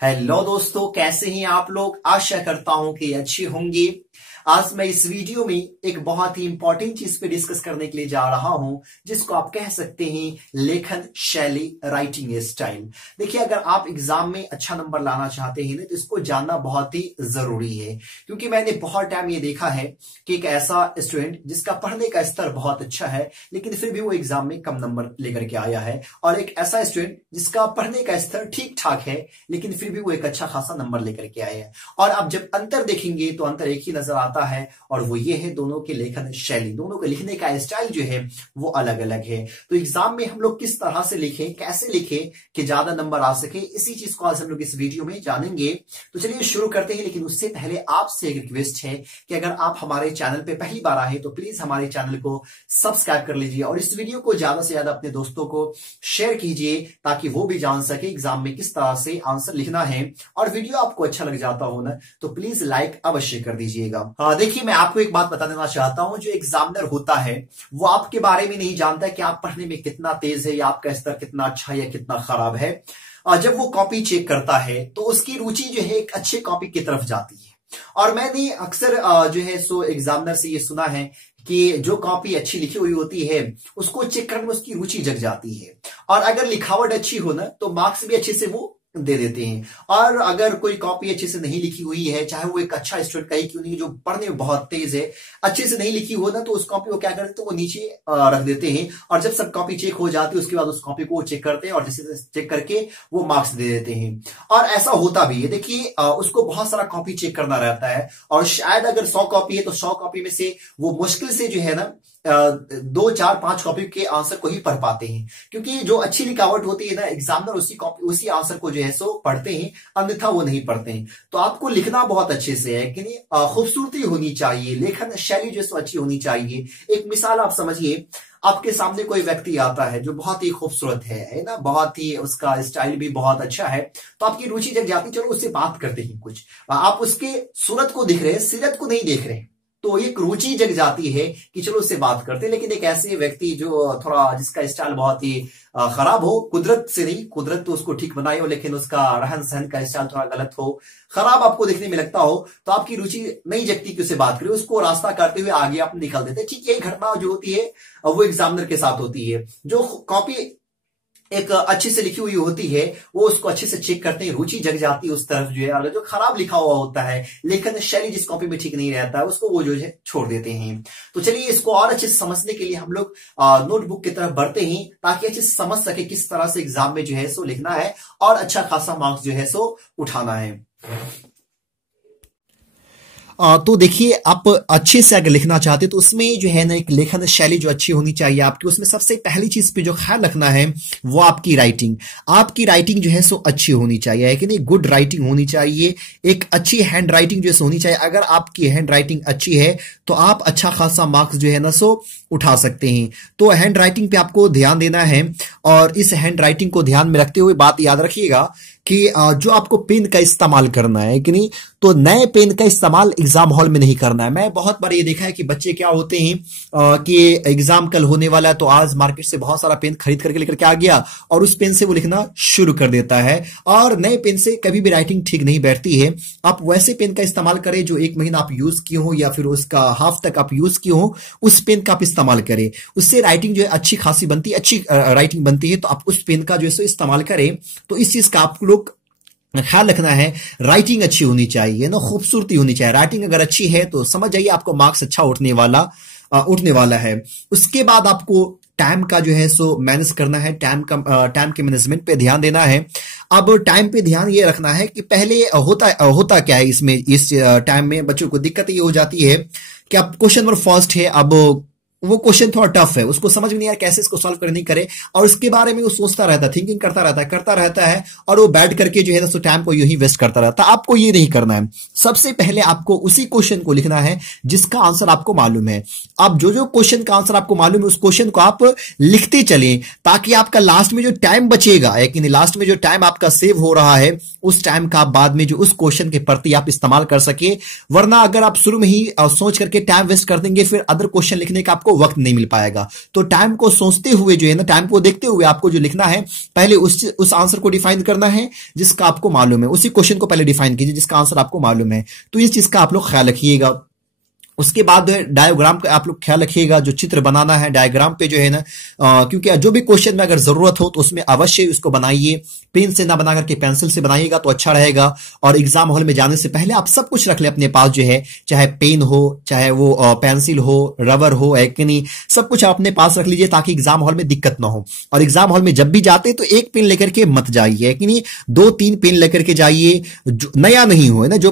Hello दोस्तों, कैसे हैं आप लोग। आशा करता हूं कि अच्छे होंगे। आज मैं इस वीडियो में एक बहुत ही इंपॉर्टेंट चीज पे डिस्कस करने के लिए जा रहा हूं, जिसको आप कह सकते हैं लेखन शैली, राइटिंग स्टाइल। देखिए, अगर आप एग्जाम में अच्छा नंबर लाना चाहते हैं ना, तो इसको जानना बहुत ही जरूरी है। क्योंकि मैंने बहुत टाइम ये देखा है कि एक ऐसा स्टूडेंट जिसका पढ़ने का स्तर बहुत अच्छा है, लेकिन फिर भी वो एग्जाम में कम नंबर लेकर के आया है, और एक ऐसा स्टूडेंट जिसका पढ़ने का स्तर ठीक ठाक है, लेकिन फिर भी वो एक अच्छा खासा नंबर लेकर के आया है। और अब जब अंतर देखेंगे तो अंतर एक ही नजर आता है, और वो ये है दोनों के लेखन शैली, दोनों के लिखने का स्टाइल जो है वो अलग अलग है। तो एग्जाम में हम लोग किस तरह से लिखें, कैसे लिखें कि ज्यादा नंबर आ सके, इसी चीज को आज हम लोग इस वीडियो में जानेंगे। तो चलिए शुरू करते हैं, लेकिन उससे पहले आपसे एक रिक्वेस्ट है कि अगर आप हमारे चैनल पे पहली बार आए तो प्लीज हमारे चैनल को सब्सक्राइब कर लीजिए, और इस वीडियो को ज्यादा से ज्यादा अपने दोस्तों को शेयर कीजिए, ताकि वो भी जान सके एग्जाम में किस तरह से आंसर लिखना है। और वीडियो आपको अच्छा लग जाता हो ना, तो प्लीज लाइक अवश्य कर दीजिएगा। देखिए, मैं आपको एक बात बता देना चाहता हूं, जो एग्जामिनर होता है वो आपके बारे में नहीं जानता कि आप पढ़ने में कितना तेज है, या आपका स्तर कितना अच्छा या कितना खराब है। जब वो कॉपी चेक करता है तो उसकी रुचि जो है एक अच्छे कॉपी की तरफ जाती है। और मैंने अक्सर जो है सो एग्जामिनर से ये सुना है कि जो कॉपी अच्छी लिखी हुई होती है उसको चेक करने में उसकी रुचि जग जाती है, और अगर लिखावट अच्छी हो ना तो मार्क्स भी अच्छे से वो दे देते हैं। और अगर कोई कॉपी अच्छे से नहीं लिखी हुई है, चाहे वो एक अच्छा स्टूडेंट का ही क्यों नहीं, जो पढ़ने में बहुत तेज है, अच्छे से नहीं लिखी हो ना, तो उस कॉपी को क्या करते हैं, तो वो नीचे रख देते हैं। और जब सब कॉपी चेक हो जाती है उसके बाद उस कॉपी को चेक करते हैं, और जैसे चेक करके वो मार्क्स दे देते हैं। और ऐसा होता भी है। देखिए, उसको बहुत सारा कॉपी चेक करना रहता है, और शायद अगर 100 कॉपी है तो 100 कॉपी में से वो मुश्किल से जो है ना 2, 4, 5 कॉपी के आंसर को ही पढ़ पाते हैं। क्योंकि जो अच्छी लिखावट होती है ना, एग्जामिनर उसी आंसर को जो है सो पढ़ते हैं, अन्यथा वो नहीं पढ़ते हैं। तो आपको लिखना बहुत अच्छे से है कि नहीं, खूबसूरती होनी चाहिए, लेखन शैली जो है सो अच्छी होनी चाहिए। एक मिसाल आप समझिए, आपके सामने कोई व्यक्ति आता है जो बहुत ही खूबसूरत है ना, बहुत ही उसका स्टाइल भी बहुत अच्छा है, तो आपकी रुचि जग जाती, चलो उससे बात करते हैं कुछ। आप उसके सूरत को देख रहे हैं, सीरत को नहीं देख रहे हैं, तो एक रुचि जग जाती है कि चलो उससे बात करते हैं। लेकिन एक ऐसे व्यक्ति जो थोड़ा जिसका स्टाइल बहुत ही खराब हो, कुदरत से नहीं, कुदरत तो उसको ठीक बनाई हो, लेकिन उसका रहन सहन का स्टाइल थोड़ा गलत हो, खराब आपको देखने में लगता हो, तो आपकी रुचि नहीं जगती कि उससे बात करें, उसको रास्ता काटते हुए आगे आप निकल देते। ठीक यही घटना जो होती है वो एग्जामिनर के साथ होती है। जो कॉपी एक अच्छी से लिखी हुई होती है वो उसको अच्छे से चेक करते हैं, रुचि जग जाती है उस तरफ जो है। और जो खराब लिखा हुआ होता है, लेखन शैली जिस कॉपी में ठीक नहीं रहता है, उसको वो जो है छोड़ देते हैं। तो चलिए, इसको और अच्छे से समझने के लिए हम लोग नोटबुक की तरफ बढ़ते हैं, ताकि अच्छे से समझ सके किस तरह से एग्जाम में जो है सो लिखना है, और अच्छा खासा मार्क्स जो है सो उठाना है। तो देखिए, आप अच्छे से अगर लिखना चाहते तो उसमें जो है ना एक लेखन शैली जो अच्छी होनी चाहिए आपकी। उसमें सबसे पहली चीज पे जो ख्याल रखना है वो आपकी राइटिंग। आपकी राइटिंग जो है सो अच्छी होनी चाहिए, है कि नहीं, गुड राइटिंग होनी चाहिए, एक अच्छी हैंड राइटिंग जो है होनी चाहिए। अगर आपकी हैंड राइटिंग अच्छी है तो आप अच्छा खासा मार्क्स जो है ना सो उठा सकते हैं। तो हैंड राइटिंग पे आपको ध्यान देना है, और इस हैंड राइटिंग को ध्यान में रखते हुए बात याद रखिएगा कि जो आपको पेन का इस्तेमाल करना है कि नहीं, तो नए पेन का इस्तेमाल एग्जाम हॉल में नहीं करना है। मैं बहुत बार ये देखा है कि बच्चे क्या होते हैं कि एग्जाम कल होने वाला है, तो आज मार्केट से बहुत सारा पेन खरीद करके लेकर के आ गया, और उस पेन से वो लिखना शुरू कर देता है, और नए पेन से कभी भी राइटिंग ठीक नहीं बैठती है। आप वैसे पेन का इस्तेमाल करें जो 1 महीना आप यूज किए हो, या फिर उसका हाफ तक आप यूज किए हो, उस पेन का आप इस्तेमाल करें। उससे राइटिंग जो है अच्छी खासी बनती है, अच्छी राइटिंग बनती है। तो आप उस पेन का जो है इस्तेमाल करें। तो इस चीज का आप लोग ख्याल रखना है, राइटिंग अच्छी होनी चाहिए ना, खूबसूरती होनी चाहिए। राइटिंग अगर अच्छी है तो समझ जाइए आपको मार्क्स अच्छा उठने वाला है। उसके बाद आपको टाइम का जो है सो मैनेज करना है, टाइम के मैनेजमेंट पे ध्यान देना है। अब टाइम पे ध्यान ये रखना है कि पहले होता क्या है इसमें, इस टाइम में बच्चों को दिक्कत ये हो जाती है कि अब क्वेश्चन नंबर फर्स्ट है, अब वो क्वेश्चन थोड़ा टफ है, उसको समझ में नहीं आ रहा कैसे इसको सॉल्व करनी करे, और उसके बारे में वो सोचता रहता है, थिंकिंग करता रहता है, और वो बैठ करके जो है ना टाइम को यूं ही वेस्ट करता रहता है। आपको ये नहीं करना है। सबसे पहले आपको उसी क्वेश्चन को लिखना है जिसका आंसर आपको मालूम है। अब जो क्वेश्चन का आंसर आपको मालूम है उस क्वेश्चन को आप लिखते चलें, ताकि आपका लास्ट में जो टाइम बचेगा, यानी लास्ट में जो टाइम आपका सेव हो रहा है, उस टाइम का आप बाद में जो उस क्वेश्चन के प्रति आप इस्तेमाल कर सके। वरना अगर आप शुरू में ही सोच करके टाइम वेस्ट कर देंगे, फिर अदर क्वेश्चन लिखने का आपको आपको वक्त नहीं मिल पाएगा। तो टाइम को सोचते हुए जो है ना, टाइम को देखते हुए आपको जो लिखना है, पहले उस आंसर को डिफाइन करना है जिसका आपको मालूम है, उसी क्वेश्चन को पहले डिफाइन कीजिए जिसका आंसर आपको मालूम है। तो इस चीज का आप लोग ख्याल रखिएगा। उसके बाद डायग्राम का आप लोग ख्याल रखिएगा, जो चित्र बनाना है डायग्राम पे जो है ना, क्योंकि जो भी क्वेश्चन में अगर जरूरत हो तो उसमें अवश्य उसको बनाइए, पेन से ना बना करके पेंसिल से बनाइएगा तो अच्छा रहेगा। और एग्जाम हॉल में जाने से पहले आप सब कुछ रख ले अपने पास जो है, चाहे पेन हो, चाहे वो पेंसिल हो, रबर हो, है कि नहीं, सब कुछ आप अपने पास रख लीजिए ताकि एग्जाम हॉल में दिक्कत ना हो। और एग्जाम हॉल में जब भी जाते तो एक पेन लेकर के मत जाइए, है कि नहीं, 2-3 पेन लेकर के जाइए, नया नहीं हो, है ना, जो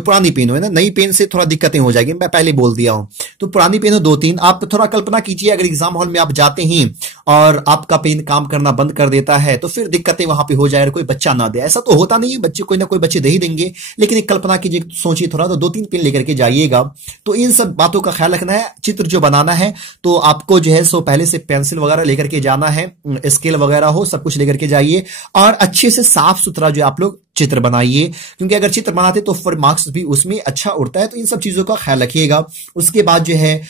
पुरानी पेन हो, है ना, नई पेन से थोड़ा दिक्कतें हो जाएगी, मैं पहले बोल दिया हूं। तो पुरानी पेन हो 2-3। आप थोड़ा कल्पना कीजिए अगर एग्जाम हॉल में आप जाते हैं और आपका पेन काम करना बंद कर देता है तो फिर दिक्कतें वहां पे हो जाए, कोई बच्चा ना दे। ऐसा तो होता नहीं है, बच्चे कोई ना कोई बच्चे दे ही देंगे, लेकिन एक कल्पना कीजिए, सोचिए थोड़ा, तो 2-3 पेन लेकर के जाइएगा। तो इन सब बातों का ख्याल रखना है। चित्र जो बनाना है तो आपको जो है सो पहले से पेंसिल वगैरह लेकर के जाना है, स्केल वगैरह हो, सब कुछ लेकर के जाइए और अच्छे से साफ सुथरा जो आप लोग चित्र बनाइए, क्योंकि अगर चित्र बनाते तो फिर मार्क्स भी उसमें अच्छा उड़ता है। तो इन सब चीजों का ख्याल रखिएगा। उसके बाद जो है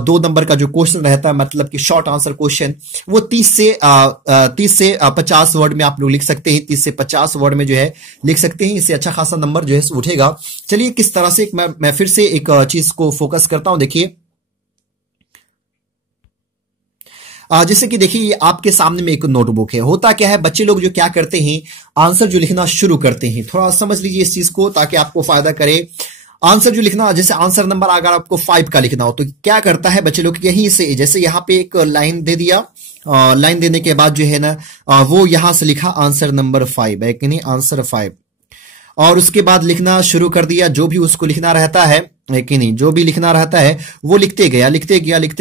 2 नंबर का जो क्वेश्चन रहता है, मतलब कि शॉर्ट आंसर क्वेश्चन, वो 30 से 50 वर्ड में आप लोग लिख सकते हैं। 30 से 50 वर्ड में जो है लिख सकते हैं, इससे अच्छा खासा नंबर जो है उठेगा। चलिए किस तरह से मैं फिर से एक चीज को फोकस करता हूं। देखिए जैसे कि देखिए आपके सामने में एक नोटबुक है। होता क्या है, बच्चे लोग जो क्या करते हैं, आंसर जो लिखना शुरू करते हैं। थोड़ा समझ लीजिए इस चीज को ताकि आपको फायदा करे। आंसर जो लिखना, जैसे आंसर नंबर अगर आपको 5 का लिखना हो तो क्या करता है बच्चे लोग, यहीं से, जैसे यहाँ पे एक लाइन दे दिया, लाइन देने के बाद जो है ना वो यहां से लिखा आंसर नंबर 5, है कि नहीं, आंसर 5, और उसके बाद लिखना शुरू कर दिया। जो भी उसको लिखना रहता है कि नहीं, जो भी लिखना रहता है वो लिखते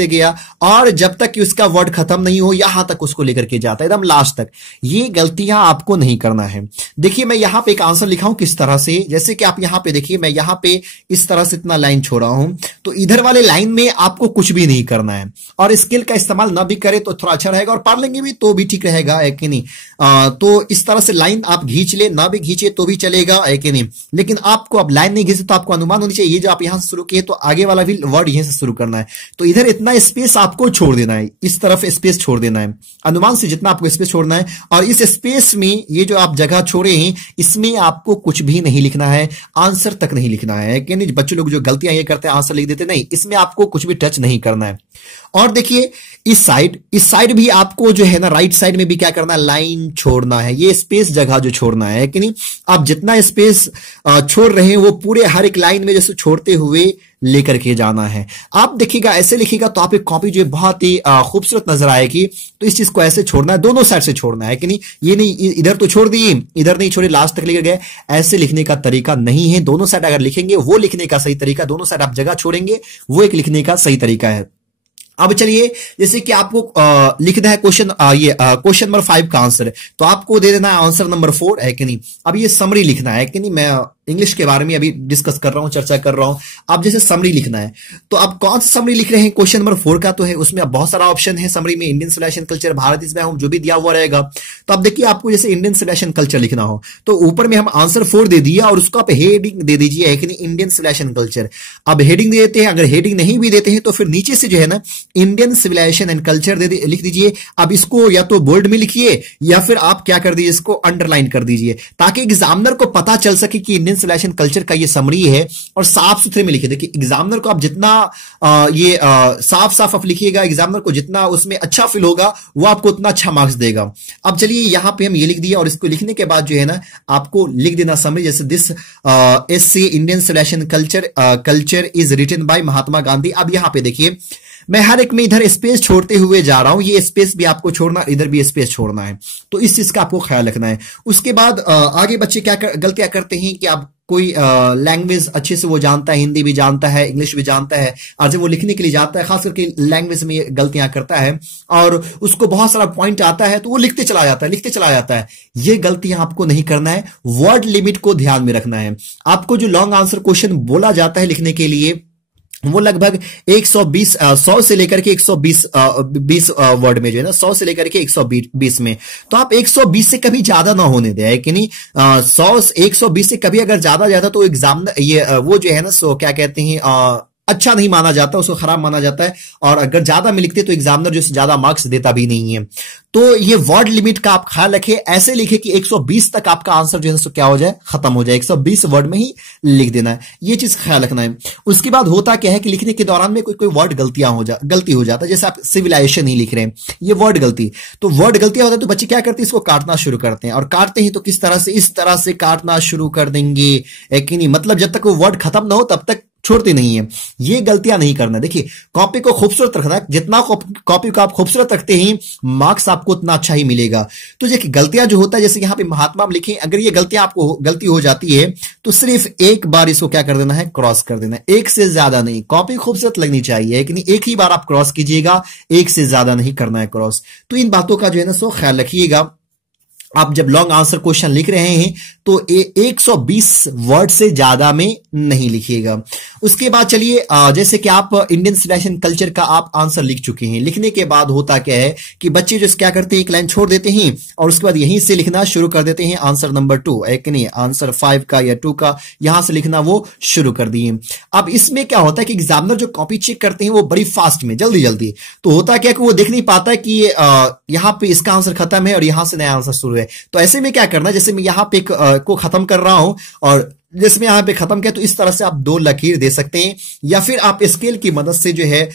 गया और जब तक कि उसका वर्ड खत्म नहीं हो यहां तक उसको लेकर के जाता है, एकदम लास्ट तक। ये गलतियां आपको नहीं करना है। देखिए मैं यहां पे एक आंसर लिखा हूं किस तरह से, जैसे कि आप यहां पे देखिए, मैं यहां पे इस तरह से इतना लाइन छोड़ा हूं, तो इधर वाले लाइन में आपको कुछ भी नहीं करना है और स्केल का इस्तेमाल ना भी करे तो थोड़ा अच्छा रहेगा, और पढ़ लेंगे भी तो भी ठीक रहेगा, है कि नहीं। तो इस तरह से लाइन आप खींच ले, ना भी खींचे तो भी चलेगा, है कि नहीं। लेकिन आपको अब लाइन नहीं खींचे तो आपको अनुमान होनी चाहिए, ये जो आप यहां से शुरू किए तो आगे वाला भी वर्ड यहीं से शुरू करना है। तो इधर इतना स्पेस आपको छोड़ देना है, इस तरफ स्पेस छोड़ देना है, अनुमान से जितना आपको स्पेस छोड़ना है। और इस स्पेस में ये जो आप जगह छोड़े हैं इसमें आपको कुछ भी नहीं लिखना है, आंसर तक नहीं लिखना है कि नहीं। बच्चे लोग जो गलतियां ये करते हैं, आंसर लिख देते, नहीं, इसमें आपको कुछ भी टच नहीं करना है। और देखिए इस साइड भी आपको जो है ना, राइट साइड में भी क्या करना है, लाइन छोड़ना है, ये स्पेस जगह जो छोड़ना है कि नहीं। आप जितना स्पेस छोड़ रहे हैं वो पूरे हर एक लाइन में जैसे छोड़ते हुए लेकर के जाना है। आप देखिएगा ऐसे लिखिएगा तो आप एक कॉपी जो है बहुत ही खूबसूरत नजर आएगी। तो इस चीज को ऐसे छोड़ना है, दोनों साइड से छोड़ना है कि नहीं, ये नहीं इधर तो छोड़ दिए, इधर नहीं छोड़े, लास्ट तक लेकर गए, ऐसे लिखने का तरीका नहीं है। दोनों साइड अगर लिखेंगे वो लिखने का सही तरीका, दोनों साइड आप जगह छोड़ेंगे वो एक लिखने का सही तरीका है। अब चलिए जैसे कि आपको लिखना है क्वेश्चन नंबर 5 का आंसर है, तो आपको दे देना है आंसर नंबर 4, है कि नहीं। अब ये समरी लिखना है कि नहीं, मैं इंग्लिश के बारे में अभी डिस्कस कर रहा हूं, चर्चा कर रहा हूं। अब जैसे समरी लिखना है तो आप कौन सी समरी लिख रहे हैं, क्वेश्चन नंबर 4 का तो है, उसमें अब बहुत सारा ऑप्शन है समरी में, इंडियन सिविलाइजेशन कल्चर, भारत इसमें हम जो भी दिया हुआ रहेगा। तो अब देखिए आपको जैसे इंडियन सिविलाइजेशन कल्चर लिखना हो तो ऊपर में हम आंसर 4 दे दिया और उसको आप हेडिंग दे दीजिए, है कि नहीं, इंडियन सिविलाइजेशन कल्चर। अब हेडिंग दे देते हैं, अगर हेडिंग नहीं भी देते हैं तो फिर नीचे से जो है ना इंडियन सिविलाइजेशन एंड कल्चर लिख दीजिए। अब इसको या तो बोल्ड में लिखिए या फिर आप क्या कर दीजिए, इसको अंडरलाइन कर दीजिए, ताकि एग्जामिनर को पता चल सके कि इंडियन सिविलाइजेशन कल्चर का ये समरी है। और साफ सुथरे में लिखिए। देखिए एग्जामिनर को आप जितना साफ आप लिखिएगा, एग्जामिनर को जितना उसमें अच्छा फील होगा वो आपको उतना अच्छा मार्क्स देगा। अब चलिए यहां पे हम ये लिख दिया और इसको लिखने के बाद जो है ना आपको लिख देना समरी, जैसे this essay Indian civilisation culture is written by Mahatma Gandhi. अब यहां पे देखिए मैं हर एक में इधर स्पेस छोड़ते हुए जा रहा हूं, ये स्पेस भी आपको छोड़ना, इधर भी स्पेस छोड़ना है। तो इस चीज का आपको ख्याल रखना है। उसके बाद आगे बच्चे क्या गलतियां करते हैं कि आप कोई लैंग्वेज अच्छे से वो जानता है, हिंदी भी जानता है, इंग्लिश भी जानता है, और जब वो लिखने के लिए जाता है खास करके लैंग्वेज में गलतियां करता है और उसको बहुत सारा पॉइंट आता है तो वो लिखते चला जाता है। ये गलतियां आपको नहीं करना है। वर्ड लिमिट को ध्यान में रखना है। आपको जो लॉन्ग आंसर क्वेश्चन बोला जाता है लिखने के लिए वो लगभग 100 से लेकर के 120 वर्ड में जो है ना, 100 से लेकर के 120 में। तो आप 120 से कभी ज्यादा ना होने दे, है कि नहीं। 120 से कभी अगर ज्यादा तो एग्जाम ये वो जो है ना, सो क्या कहते हैं अच्छा नहीं माना जाता, उसको खराब माना जाता है, और अगर ज्यादा में लिखते तो एग्जामिनर जो ज्यादा मार्क्स देता भी नहीं है। तो ये वर्ड लिमिट का आप ख्याल रखें, ऐसे लिखे कि 120 तक आपका आंसर जो है सो क्या हो जाए, खत्म हो जाए, 120 वर्ड में ही लिख देना है, ये चीज ख्याल रखना है। उसके बाद होता क्या है कि लिखने के दौरान में कोई वर्ड गलती हो जाता है, जैसे आप सिविलाइजेशन ही लिख रहे हैं, ये वर्ड गलती, तो वर्ड गलतियां होता है तो बच्चे क्या करते हैं, इसको काटना शुरू करते हैं, और काटते हैं तो किस तरह से, इस तरह से काटना शुरू कर देंगे, है कि नहीं, मतलब जब तक वो वर्ड खत्म ना हो तब तक छोड़ते नहीं है। ये गलतियां नहीं करना। देखिए, कॉपी को खूबसूरत रखना है, जितना कॉपी को आप खूबसूरत रखते हैं मार्क्स आपको उतना अच्छा ही मिलेगा। तो देखिए, गलतियां जो होता है, जैसे यहां पे महात्मा लिखे, अगर ये गलतियां आपको गलती हो जाती है तो सिर्फ एक बार इसको क्या कर देना है, क्रॉस कर देना है, एक से ज्यादा नहीं। कॉपी खूबसूरत लगनी चाहिए कि नहीं, एक ही बार आप क्रॉस कीजिएगा, एक से ज्यादा नहीं करना है क्रॉस। तो इन बातों का जो है ना सो ख्याल रखिएगा। आप जब लॉन्ग आंसर क्वेश्चन लिख रहे हैं तो 120 वर्ड से ज्यादा में नहीं लिखिएगा। उसके बाद चलिए, जैसे कि आप इंडियन सिविलाइजेशन कल्चर का आप आंसर लिख चुके हैं, लिखने के बाद होता क्या है कि बच्चे जो क्या करते हैं, एक लाइन छोड़ देते हैं और उसके बाद यहीं से लिखना शुरू कर देते हैं आंसर नंबर 2, एक नहीं, आंसर 5 का या 2 का यहां से लिखना वो शुरू कर दिए। अब इसमें क्या होता है कि एग्जामिनर जो कॉपी चेक करते हैं वो बड़ी फास्ट में, जल्दी जल्दी, तो होता क्या है कि वो देख नहीं पाता है कि यहां पे इसका आंसर खत्म है और यहां से नया आंसर शुरू है। तो ऐसे में क्या करना, जैसे मैं यहां पे को खत्म कर रहा हूं और जिसमें यहां पे खत्म किया, तो इस तरह से आप 2 लकीर दे सकते हैं, या फिर आप स्केल की मदद से जो है,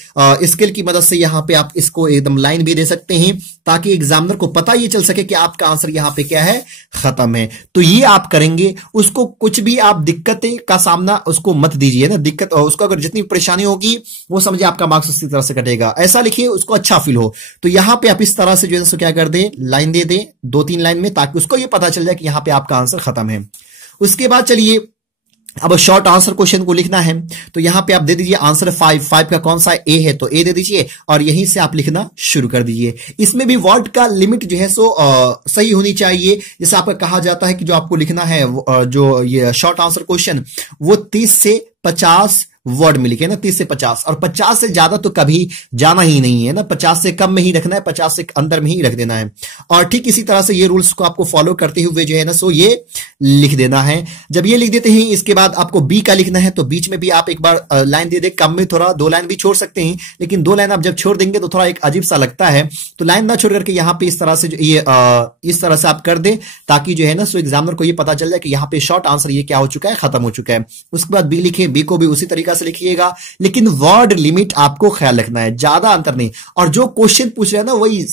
स्केल की मदद से यहां पे आप इसको एकदम लाइन भी दे सकते हैं, ताकि एग्जामिनर को पता ये चल सके कि आपका आंसर यहां पे क्या है, खत्म है। तो ये आप करेंगे, उसको कुछ भी आप दिक्कत का सामना उसको मत दीजिए ना, दिक्कत उसको अगर जितनी परेशानी होगी वो समझिए आपका मार्क्स उसी तरह से कटेगा, ऐसा लिखिए उसको अच्छा फील हो। तो यहां पे आप इस तरह से जो है क्या कर दें, लाइन दे दें 2-3 लाइन में, ताकि उसको ये पता चल जाए कि यहां पे आपका आंसर खत्म है। उसके बाद चलिए, अब शॉर्ट आंसर क्वेश्चन को लिखना है, तो यहां पे आप दे दीजिए आंसर 5 का कौन सा ए है, तो ए दे दीजिए और यहीं से आप लिखना शुरू कर दीजिए। इसमें भी वर्ड का लिमिट जो है सो सही होनी चाहिए। जैसे आपका कहा जाता है कि जो आपको लिखना है जो ये शॉर्ट आंसर क्वेश्चन, वो 30 से 50 वर्ड में लिखे ना, 30 से 50, और 50 से ज्यादा तो कभी जाना ही नहीं है ना, 50 से कम में ही रखना है, 50 से अंदर में ही रख देना है। और ठीक इसी तरह से ये रूल्स को आपको फॉलो करते हुए जो है ना सो ये लिख देना है। जब ये लिख देते हैं, इसके बाद आपको बी का लिखना है, तो बीच में भी आप एक बार लाइन दे दे, कम में थोड़ा 2 लाइन भी छोड़ सकते हैं, लेकिन 2 लाइन आप जब छोड़ देंगे तो थोड़ा एक अजीब सा लगता है, तो लाइन ना छोड़ करके यहाँ पे इस तरह से ये इस तरह से आप कर दें, ताकि जो है ना सो एग्जामिनर को ये पता चल जाए कि यहाँ पे शॉर्ट आंसर ये क्या हो चुका है, खत्म हो चुका है। उसके बाद बी लिखे, बी को भी उसी तरीका से लिखिएगा, लेकिन वर्ड लिमिट आपको ख्याल रखना है, ज्यादा अंतर नहीं, और जो क्वेश्चन पूछ रहे हैं ना वही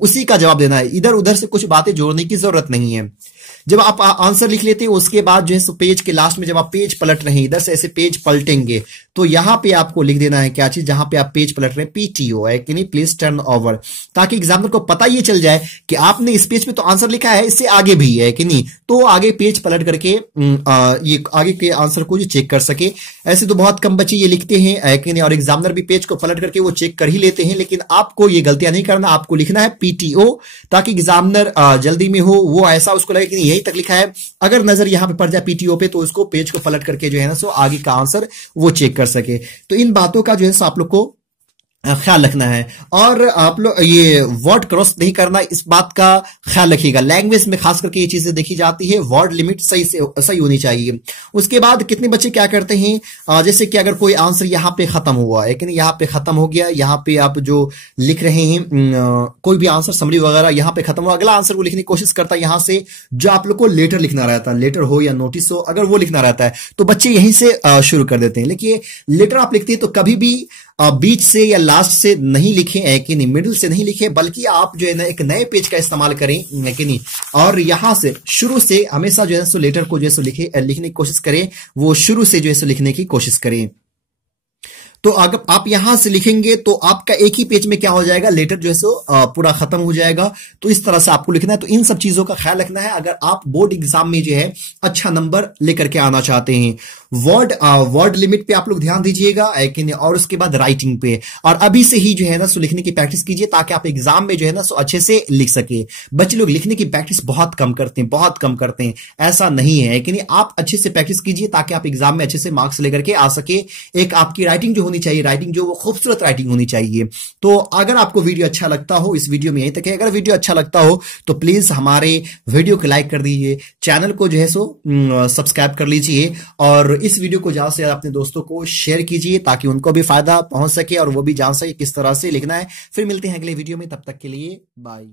उसी का जवाब देना है, इधर उधर से कुछ बातें जोड़ने की जरूरत नहीं है। जब आप आंसर लिख लेते हैं उसके बाद जो है पेज के लास्ट में जब आप पेज पलट रहे हैं, इधर से ऐसे पेज पलटेंगे, तो यहां पे आपको लिख देना है क्या चीज, जहां पे आप पेज पलट रहे हैं पीटीओ है कि नहीं, प्लीज टर्न ओवर, ताकि एग्जामिनर को पता ये चल जाए कि आपने इस पेज पे तो आंसर लिखा है, इससे आगे भी है कि नहीं, तो आगे पेज पलट करके ये आगे के आंसर को चेक कर सके। ऐसे तो बहुत कम बच्चे ये लिखते हैं कि नहीं, और एग्जामिनर भी पेज को पलट करके वो चेक कर ही लेते हैं, लेकिन आपको ये गलतियां नहीं करना, आपको लिखना है पीटीओ, ताकि एग्जामिनर जल्दी में हो, वो ऐसा उसको लगे कि यही तक लिखा है, अगर नजर यहां पे पड़ जाए पीटीओ पे तो उसको पेज को पलट करके जो है ना सो आगे का आंसर वो चेक कर सके। तो इन बातों का जो है आप लोग को ख्याल रखना है, और आप लोग ये वर्ड क्रॉस नहीं करना, इस बात का ख्याल रखिएगा। लैंग्वेज में खास करके ये चीजें देखी जाती है, वर्ड लिमिट सही होनी चाहिए। उसके बाद कितने बच्चे क्या करते हैं, जैसे कि अगर कोई आंसर यहाँ पे खत्म हुआ है कि नहीं, यहाँ पे खत्म हो गया, यहाँ पे आप जो लिख रहे हैं कोई भी आंसर समरी वगैरह यहाँ पे खत्म हुआ, अगला आंसर वो लिखने की कोशिश करता है, यहाँ से जो आप लोग को लेटर लिखना रहता है, लेटर हो या नोटिस हो, अगर वो लिखना रहता है तो बच्चे यहीं से शुरू कर देते हैं। लेकिन लेटर आप लिखते हैं तो कभी भी बीच से या लास्ट से नहीं लिखें, है कि नहीं, मिडिल से नहीं लिखें, बल्कि आप जो है ना एक नए पेज का इस्तेमाल करें, है कि नहीं, और यहां से शुरू से हमेशा जो है सो लेटर को जो है सो लिखने की कोशिश करें, वो शुरू से जो है सो लिखने की कोशिश करें। तो अगर आप यहां से लिखेंगे तो आपका एक ही पेज में क्या हो जाएगा, लेटर जो है सो पूरा खत्म हो जाएगा। तो इस तरह से आपको लिखना है। तो इन सब चीजों का ख्याल रखना है अगर आप बोर्ड एग्जाम में जो है अच्छा नंबर लेकर के आना चाहते हैं। वर्ड लिमिट पे आप लोग ध्यान दीजिएगा, और उसके बाद राइटिंग पे, और अभी से ही जो है ना सो लिखने की प्रैक्टिस कीजिए, ताकि आप एग्जाम में जो है ना सो अच्छे से लिख सके। बच्चे लोग लिखने की प्रैक्टिस बहुत कम करते हैं, ऐसा नहीं है कि नहीं, आप अच्छे से प्रैक्टिस कीजिए ताकि आप एग्जाम में अच्छे से मार्क्स लेकर के आ सके। एक आपकी राइटिंग जो होनी चाहिए, राइटिंग जो वो खूबसूरत राइटिंग होनी चाहिए। तो अगर आपको वीडियो अच्छा लगता हो, इस वीडियो में यहीं तक है, अगर वीडियो अच्छा लगता हो तो प्लीज हमारे वीडियो को लाइक कर दीजिए, चैनल को जो है सो सब्सक्राइब कर लीजिए, और और इस वीडियो को ज्यादा से ज्यादा अपने दोस्तों को शेयर कीजिए ताकि उनको भी फायदा पहुंच सके और वो भी जान सके किस तरह से लिखना है। फिर मिलते हैं अगले वीडियो में, तब तक के लिए बाय।